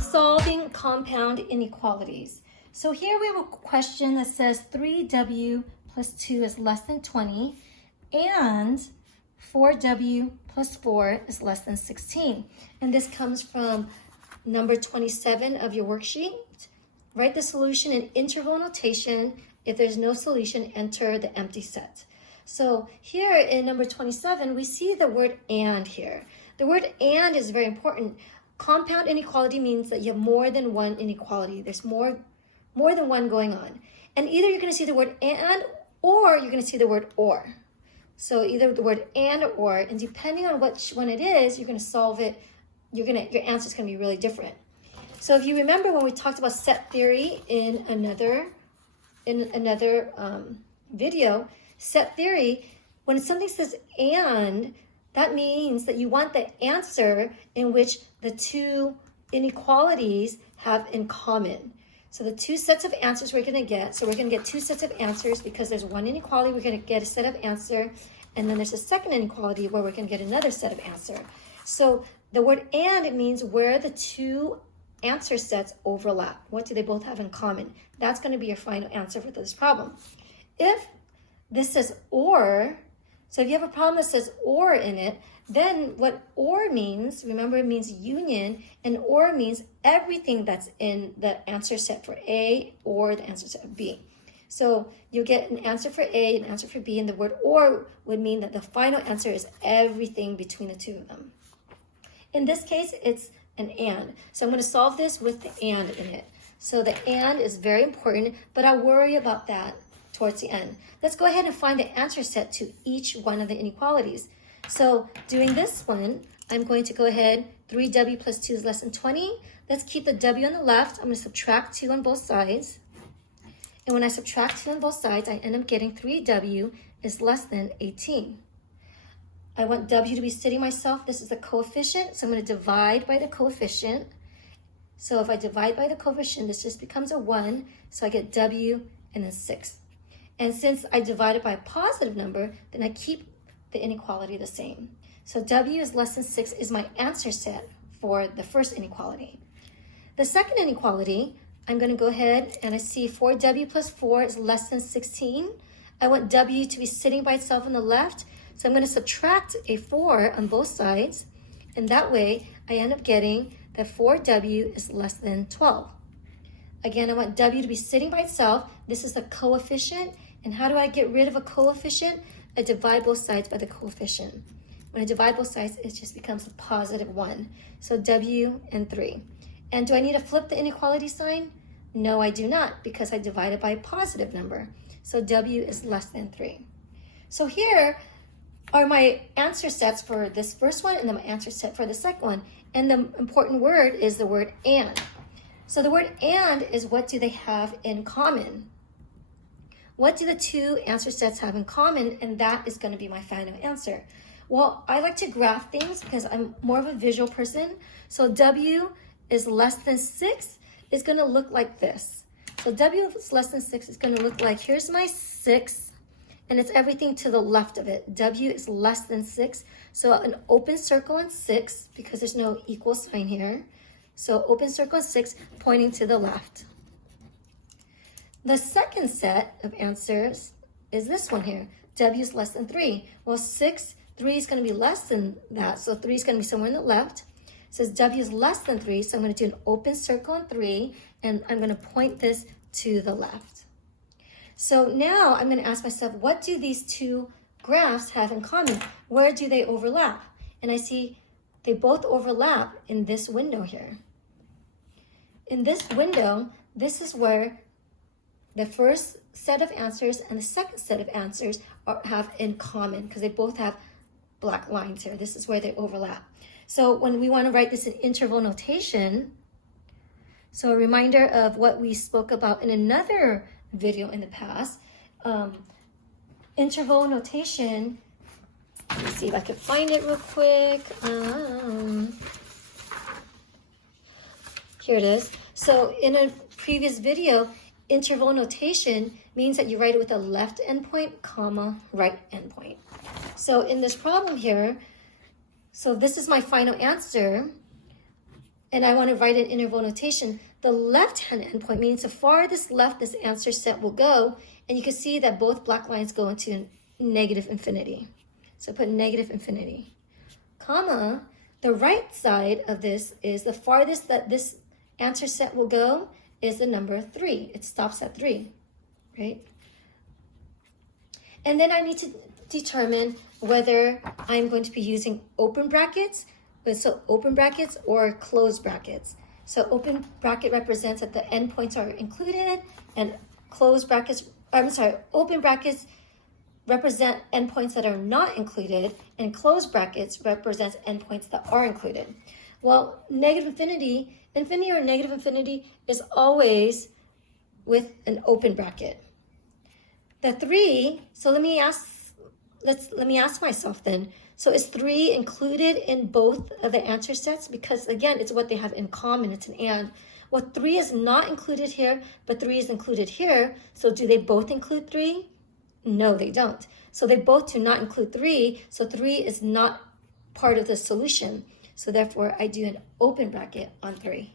Solving compound inequalities. So here we have a question that says 3w plus 2 is less than 20 and 4w plus 4 is less than 16. And this comes from number 27 of your worksheet. Write the solution in interval notation. If there's no solution, enter the empty set. So here in number 27, we see the word and here. The word and is very important. Compound inequality means that you have more than one inequality. There's more than one going on. And either you're going to see the word and, or you're going to see the word or. So either the word and or, and depending on which one it is, you're going to solve it. Your answer is going to be really different. So if you remember when we talked about set theory in another video, set theory, when something says and, that means that you want the answer in which the two inequalities have in common. So the two sets of answers we're going to get, so we're going to get two sets of answers because there's one inequality, we're going to get a set of answer, and then there's a second inequality where we're going to get another set of answer. So the word and, it means where the two answer sets overlap. What do they both have in common? That's going to be your final answer for this problem. If this says or, so if you have a problem that says or in it, then what or means, remember it means union, and or means everything that's in the answer set for A or the answer set of B. So you get an answer for A, an answer for B, and the word or would mean that the final answer is everything between the two of them. In this case, it's an and. So I'm going to solve this with the and in it. So the and is very important, but I'll worry about that towards the end. Let's go ahead and find the answer set to each one of the inequalities. So doing this one, I'm going to go ahead, 3w plus 2 is less than 20. Let's keep the w on the left. I'm going to subtract 2 on both sides. And when I subtract 2 on both sides, I end up getting 3w is less than 18. I want w to be sitting myself. This is the coefficient, so I'm going to divide by the coefficient. So if I divide by the coefficient, this just becomes a 1. So I get w and then 6. And since I divided by a positive number, then I keep the inequality the same. So w is less than 6 is my answer set for the first inequality. The second inequality, I'm going to go ahead and I see 4w plus 4 is less than 16. I want w to be sitting by itself on the left, so I'm going to subtract a 4 on both sides, and that way I end up getting that 4w is less than 12. Again, I want w to be sitting by itself. This is the coefficient. And how do I get rid of a coefficient? I divide both sides by the coefficient. When I divide both sides, it just becomes a positive 1. So w and 3. And do I need to flip the inequality sign? No, I do not, because I divided by a positive number. So w is less than 3. So here are my answer sets for this first one and then my answer set for the second one. And the important word is the word and. So the word and is what do they have in common? What do the two answer sets have in common? And that is going to be my final answer. Well, I like to graph things because I'm more of a visual person. So w is less than 6 is going to look like this. So w is less than 6 is going to look like, here's my 6, and it's everything to the left of it. W is less than 6. So an open circle on 6, because there's no equal sign here. So open circle on 6 pointing to the left. The second set of answers is this one here. W is less than 3. Well, 3 is going to be less than that. So 3 is going to be somewhere on the left. It says W is less than 3. So I'm going to do an open circle on 3. And I'm going to point this to the left. So now I'm going to ask myself, what do these two graphs have in common? Where do they overlap? And I see they both overlap in this window here. In this window, this is where the first set of answers and the second set of answers have in common because they both have black lines here. This is where they overlap. So when we want to write this in interval notation, so a reminder of what we spoke about in another video in the past, interval notation, let me see if I could find it real quick. Here it is. So in a previous video, interval notation means that you write it with a left endpoint, comma, right endpoint. So in this problem here, so this is my final answer. and I want to write an interval notation, the left-hand endpoint means the farthest left this answer set will go, and you can see that both black lines go into negative infinity. So put negative infinity, comma, the right side of this is the farthest that this answer set will go is the number 3. It stops at 3, right? And then I need to determine whether I'm going to be using open brackets, so open brackets or closed brackets. So open bracket represents that the endpoints are included, and open brackets represent endpoints that are not included, and closed brackets represents endpoints that are included. Well, negative infinity or negative infinity is always with an open bracket. The 3, so let me ask myself then, so is 3 included in both of the answer sets? Because again, it's what they have in common, it's an and. Well, 3 is not included here, but 3 is included here. So do they both include 3? No, they don't. So they both do not include 3, so 3 is not part of the solution. So therefore, I do an open bracket on 3.